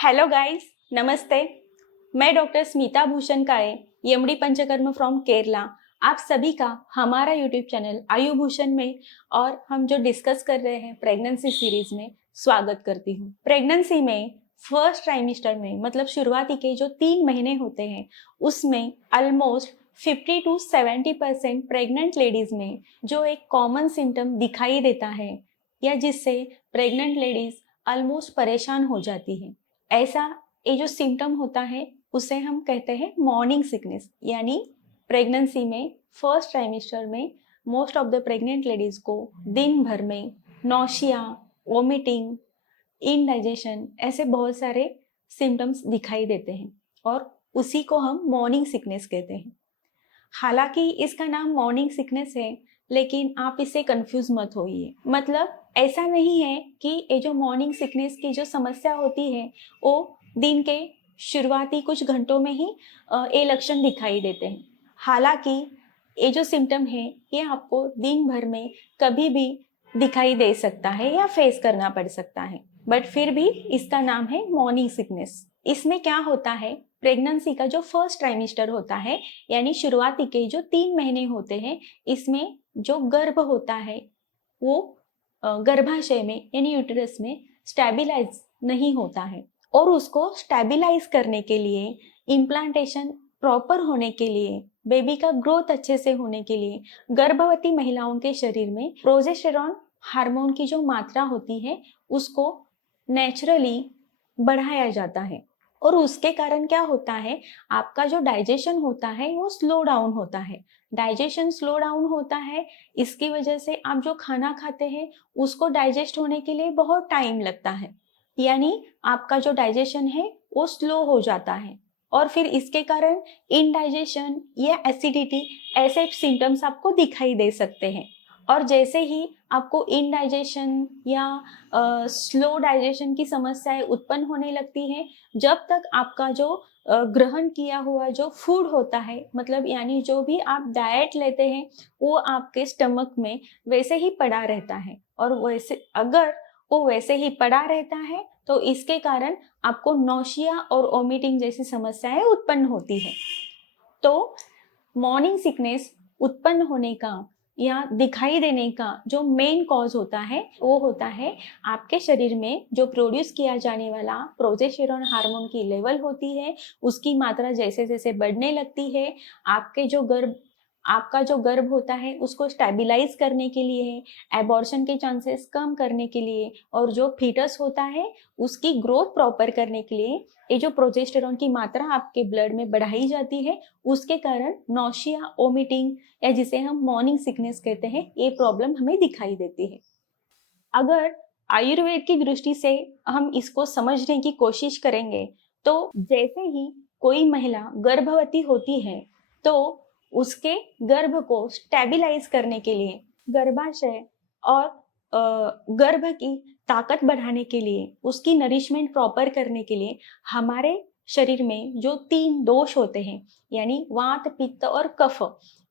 Hello guys, नमस्ते। मैं doctor Smita Bhushan Kale, MD panchakarma from Kerala. आप सभी का हमारा यूट्यूब चैनल आयु भूषण में और हम जो डिस्कस कर रहे हैं प्रेगनेंसी सीरीज में स्वागत करती हूँ। प्रेगनेंसी में फर्स्ट ट्राइमेस्टर में मतलब शुरुआती के जो 3 महीने होते हैं उसमें ऑलमोस्ट 50 to 70% प्रेग्नेंट लेडीज में जो एक कॉमन सिम्टम दिखाई देता है या जिससे प्रेग्नेंट लेडीज ऑलमोस्ट परेशान हो जाती है, ऐसा ये जो सिम्टम होता है उसे हम कहते हैं मॉर्निंग सिकनेस। यानी प्रेगनेंसी में फर्स्ट ट्राइमेस्टर में most of the pregnant ladies को दिन भर में नौशिया, वोमिटिंग, इनडाइजेशन ऐसे बहुत सारे सिम्टम्स दिखाई देते हैं और उसी को हम मॉर्निंग सिकनेस कहते हैं। हालांकि इसका नाम मॉर्निंग सिकनेस है, लेकिन आप इससे कंफ्यूज मत होइए। मतलब ऐसा नहीं है कि ये जो मॉर्निंग सिकनेस की जो समस्या होती है वो दिन के शुरुआती कुछ घंटों में ही ये लक्षण दिखाई देते हैं। हालांकि ये जो सिम्टम है ये आपको दिन भर में कभी भी दिखाई दे सकता है या फेस करना पड़ सकता है, बट फिर भी इसका नाम है मॉर्निंग सिकनेस। इसमें क्या होता है, प्रेगनेंसी का जो फर्स्ट ट्राइमेस्टर होता है यानी शुरुआती के जो 3 महीने होते हैं, इसमें जो गर्भ होता है वो गर्भाशय में यानी यूटेरस में स्टेबलाइज नहीं होता है और उसको स्टेबलाइज करने के लिए, इम्प्लांटेशन प्रॉपर होने के लिए, बेबी का ग्रोथ अच्छे से होने के लिए गर्भवती महिलाओं के शरीर में प्रोजेस्टेरॉन हार्मोन की जो मात्रा होती है उसको नेचुरली बढ़ाया जाता है। और उसके कारण क्या होता है, आपका जो डाइजेशन होता है वो स्लो डाउन होता है। डाइजेशन स्लो डाउन होता है, इसकी वजह से आप जो खाना खाते हैं उसको डाइजेस्ट होने के लिए बहुत टाइम लगता है, यानी आपका जो डाइजेशन है वो स्लो हो जाता है और फिर इसके कारण इनडाइजेशन या एसिडिटी ऐसे सिम्टम्स आपको दिखाई दे सकते हैं। और जैसे ही आपको इनडाइजेशन या स्लो डाइजेशन की समस्याएं उत्पन्न होने लगती हैं, जब तक आपका जो ग्रहण किया हुआ जो फूड होता है, मतलब यानी जो भी आप डाइट लेते हैं वो आपके स्टमक में वैसे ही पड़ा रहता है और वैसे अगर वो वैसे ही पड़ा रहता है तो इसके कारण आपको नौशिया और वोमिटिंग जैसी समस्याएं उत्पन्न होती है। तो मॉर्निंग सिकनेस उत्पन्न होने का या दिखाई देने का जो मेन कॉज होता है वो होता है आपके शरीर में जो प्रोड्यूस किया जाने वाला प्रोजेस्टेरॉन हार्मोन की लेवल होती है, उसकी मात्रा जैसे जैसे बढ़ने लगती है। आपका जो गर्भ होता है उसको स्टेबलाइज करने के लिए, एबॉर्शन के चांसेस कम करने के लिए और जो फीटस होता है उसकी ग्रोथ प्रॉपर करने के लिए ये जो प्रोजेस्टेरॉन की मात्रा आपके ब्लड में बढ़ाई जाती है, उसके कारण नौशिया, वोमिटिंग या जिसे हम मॉर्निंग सिकनेस कहते हैं, ये प्रॉब्लम हमें दिखाई देती है। अगर आयुर्वेद की दृष्टि से हम इसको समझने की कोशिश करेंगे तो जैसे ही कोई महिला गर्भवती होती है तो उसके गर्भ को स्टेबलाइज करने के लिए, गर्भाशय और गर्भ की ताकत बढ़ाने के लिए, उसकी नरिशमेंट प्रॉपर करने के लिए हमारे शरीर में जो 3 दोष होते हैं यानी वात, पित्त और कफ,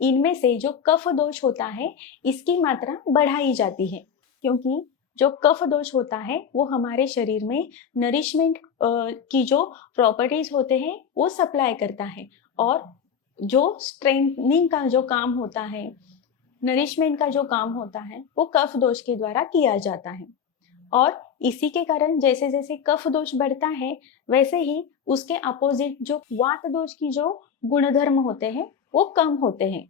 इनमें से जो कफ दोष होता है इसकी मात्रा बढ़ाई जाती है, क्योंकि जो कफ दोष होता है वो हमारे शरीर में नरिशमेंट की जो प्रॉपर्टीज होते हैं वो सप्लाई करता है और जो स्ट्रेंथनिंग का जो काम होता है, नरिशमेंट का जो काम होता है वो कफ दोष के द्वारा किया जाता है। और इसी के कारण जैसे जैसे कफ दोष बढ़ता है वैसे ही उसके अपोजिट जो वात दोष की जो गुणधर्म होते हैं वो कम होते हैं।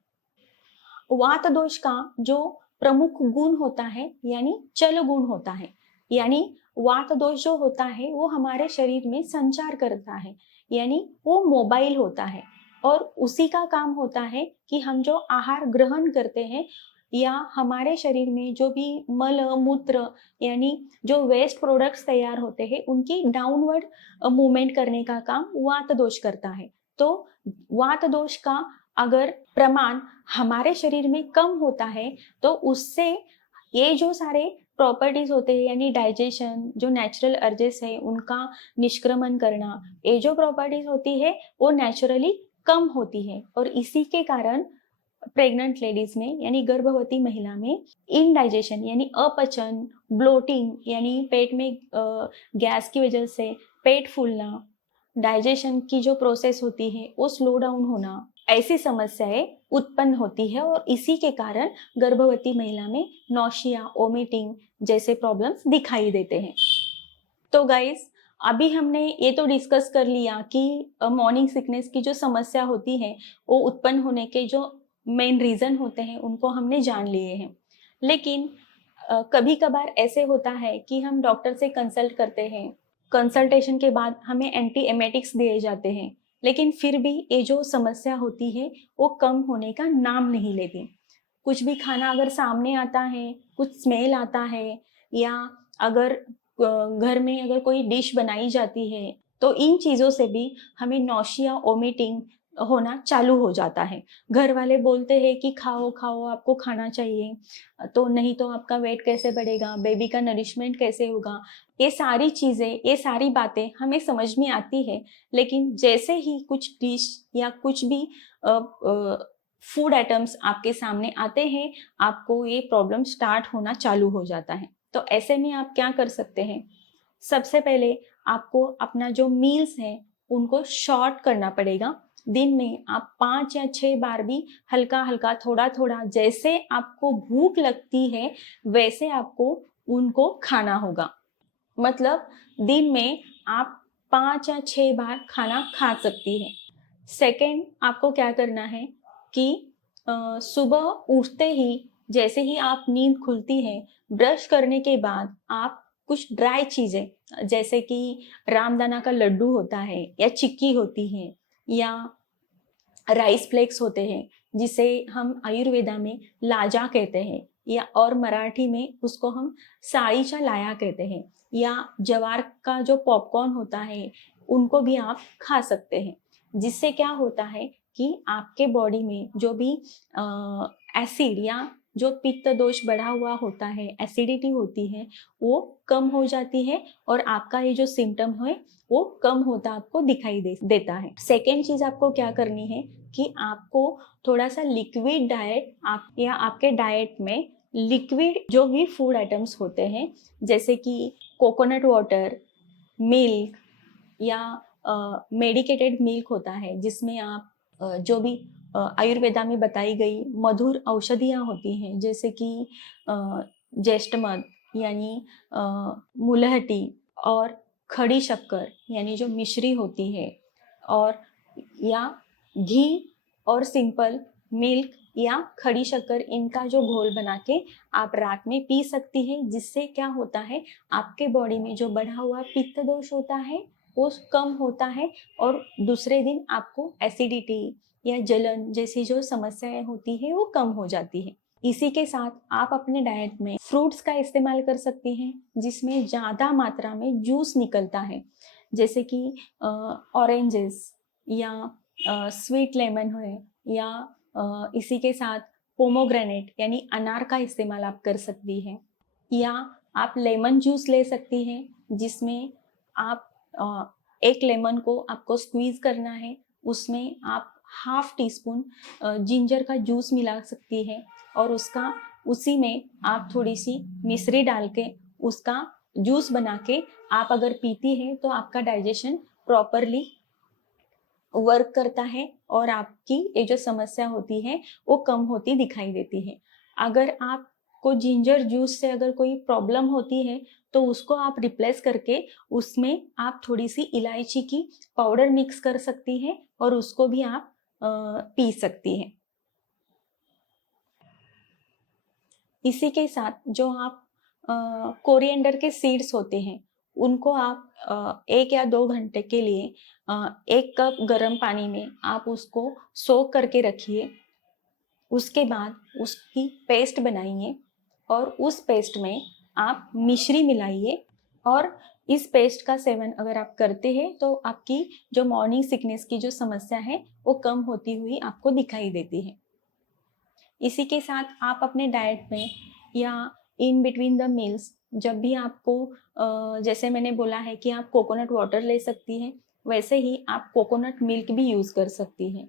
वात दोष का जो प्रमुख गुण होता है यानी चल गुण होता है, यानी वात दोष जो होता है वो हमारे शरीर में संचार करता है, यानी वो मोबाइल होता है और उसी का काम होता है कि हम जो आहार ग्रहण करते हैं या हमारे शरीर में जो भी मल मूत्र यानी जो वेस्ट प्रोडक्ट्स तैयार होते हैं उनकी डाउनवर्ड मूवमेंट करने का काम वात दोष करता है। तो वात दोष का अगर प्रमाण हमारे शरीर में कम होता है तो उससे ये जो सारे प्रॉपर्टीज होते हैं यानी डाइजेशन, जो नेचुरल अर्जेस है उनका निष्क्रमण करना, ये जो प्रॉपर्टीज होती है वो नेचुरली कम होती है और इसी के कारण प्रेग्नेंट लेडीज में यानी गर्भवती महिला में इनडाइजेशन यानी अपचन, ब्लोटिंग यानी पेट में गैस की वजह से पेट फूलना, डाइजेशन की जो प्रोसेस होती है वो स्लो डाउन होना, ऐसी समस्याएं उत्पन्न होती है और इसी के कारण गर्भवती महिला में नौशिया, वोमिटिंग जैसे प्रॉब्लम्स दिखाई देते हैं। तो गाइस, अभी हमने ये तो डिस्कस कर लिया कि मॉर्निंग सिकनेस की जो समस्या होती है वो उत्पन्न होने के जो मेन रीजन होते हैं उनको हमने जान लिए हैं। लेकिन कभी कभार ऐसे होता है कि हम डॉक्टर से कंसल्ट करते हैं, कंसल्टेशन के बाद हमें एंटी एमेटिक्स दिए जाते हैं, लेकिन फिर भी ये जो समस्या होती है वो कम होने का नाम नहीं लेती। कुछ भी खाना अगर सामने आता है, कुछ स्मेल आता है, या अगर घर में अगर कोई डिश बनाई जाती है तो इन चीज़ों से भी हमें नौशिया, वोमिटिंग होना चालू हो जाता है। घर वाले बोलते हैं कि खाओ खाओ, आपको खाना चाहिए, तो नहीं तो आपका वेट कैसे बढ़ेगा, बेबी का नरिशमेंट कैसे होगा। ये सारी चीज़ें, ये सारी बातें हमें समझ में आती है, लेकिन जैसे ही कुछ डिश या कुछ भी फूड आइटम्स आपके सामने आते हैं, आपको ये प्रॉब्लम स्टार्ट होना चालू हो जाता है। तो ऐसे में आप क्या कर सकते हैं? सबसे पहले आपको अपना जो मील्स हैं उनको शॉर्ट करना पड़ेगा। दिन में आप 5 या 6 बार भी हल्का हल्का, थोड़ा थोड़ा, जैसे आपको भूख लगती है वैसे आपको उनको खाना होगा। मतलब दिन में आप 5 या 6 बार खाना खा सकती हैं। सेकेंड, आपको क्या करना है कि सुबह उठते ही, जैसे ही आप नींद खुलती है, ब्रश करने के बाद आप कुछ ड्राई चीज़ें जैसे कि रामदाना का लड्डू होता है, या चिक्की होती है, या राइस फ्लेक्स होते हैं, जिसे हम आयुर्वेदा में लाजा कहते हैं, या और मराठी में उसको हम साड़ीचा लाया कहते हैं, या जवार का जो पॉपकॉर्न होता है उनको भी आप खा सकते हैं। जिससे क्या होता है कि आपके बॉडी में जो भी एसिड या जो पित्त दोष बढ़ा हुआ होता है, एसिडिटी होती है, वो कम हो जाती है और आपका ये जो सिम्टम है वो कम होता आपको दिखाई देता है। सेकेंड चीज आपको क्या करनी है कि आपको थोड़ा सा लिक्विड डाइट, आप या आपके डाइट में लिक्विड जो भी फूड आइटम्स होते हैं, जैसे कि कोकोनट वाटर, मिल्क, या मेडिकेटेड मिल्क होता है, जिसमें आप जो भी आयुर्वेदा में बताई गई मधुर औषधियाँ होती हैं, जैसे कि ज्येष्ठ मध यानी मुलहटी, और खड़ी शक्कर यानी जो मिश्री होती है, और या घी और सिंपल मिल्क या खड़ी शक्कर, इनका जो घोल बना के आप रात में पी सकती हैं। जिससे क्या होता है, आपके बॉडी में जो बढ़ा हुआ पित्त दोष होता है वो कम होता है, और दूसरे दिन आपको एसिडिटी या जलन जैसी जो समस्याएं होती है वो कम हो जाती है। इसी के साथ आप अपने डाइट में फ्रूट्स का इस्तेमाल कर सकती हैं, जिसमें ज़्यादा मात्रा में जूस निकलता है, जैसे कि ऑरेंजेस, या स्वीट लेमन है, या इसी के साथ पोमोग्रेनेट यानी अनार का इस्तेमाल आप कर सकती हैं, या आप लेमन जूस ले सकती हैं, जिसमें आप एक लेमन को आपको स्क्वीज करना है, उसमें आप हाफ टी स्पून जिंजर का जूस मिला सकती है, और उसका उसी में आप थोड़ी सी मिश्री डाल के उसका जूस बना के आप अगर पीती हैं तो आपका डाइजेशन प्रॉपरली वर्क करता है और आपकी ये जो समस्या होती है वो कम होती दिखाई देती है। अगर आपको जिंजर जूस से अगर कोई प्रॉब्लम होती है तो उसको आप रिप्लेस करके उसमें आप थोड़ी सी इलायची की पाउडर मिक्स कर सकती हैं और उसको भी आप पी सकती हैं। इसी के साथ जो आप कोरिएंडर के सीड्स होते हैं उनको आप 1 या 2 घंटे के लिए 1 कप गर्म पानी में आप उसको सोक करके रखिए। उसके बाद उसकी पेस्ट बनाइए और उस पेस्ट में आप मिश्री मिलाइए, और इस पेस्ट का सेवन अगर आप करते हैं तो आपकी जो मॉर्निंग सिकनेस की जो समस्या है वो कम होती हुई आपको दिखाई देती है। इसी के साथ आप अपने डाइट में या इन बिटवीन द मील्स जब भी आपको जैसे मैंने बोला है कि आप कोकोनट वाटर ले सकती हैं, वैसे ही आप कोकोनट मिल्क भी यूज़ कर सकती हैं।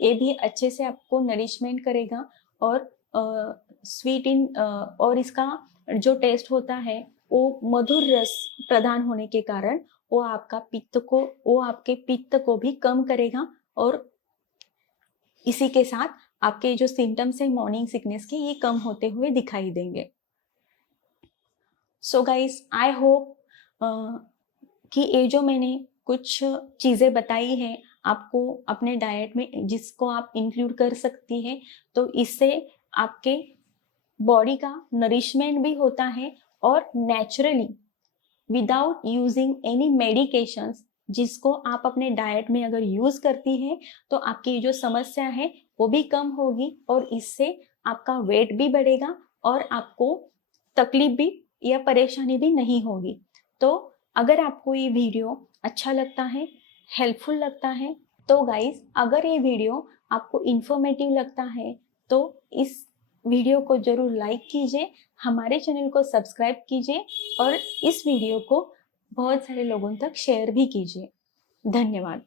ये भी अच्छे से आपको नरिशमेंट करेगा और स्वीट इन और इसका जो टेस्ट होता है वो मधुर रस प्रदान होने के कारण वो आपके पित्त को भी कम करेगा और इसी के साथ आपके जो सिम्टम्स है मॉर्निंग सिकनेस के ये कम होते हुए दिखाई देंगे। सो गाइस, आई होप कि ये जो मैंने कुछ चीज़ें बताई हैं आपको अपने डाइट में, जिसको आप इंक्लूड कर सकती हैं, तो इससे आपके बॉडी का नरिशमेंट भी होता है और naturally without using any medications, जिसको आप अपने डाइट में अगर यूज करती हैं तो आपकी जो समस्या है वो भी कम होगी और इससे आपका वेट भी बढ़ेगा और आपको तकलीफ भी या परेशानी भी नहीं होगी। तो अगर आपको ये वीडियो अच्छा लगता है, हेल्पफुल लगता है, तो गाइस अगर ये वीडियो आपको इंफॉर्मेटिव लगता है तो इस वीडियो को जरूर लाइक कीजिए, हमारे चैनल को सब्सक्राइब कीजिए और इस वीडियो को बहुत सारे लोगों तक शेयर भी कीजिए। धन्यवाद।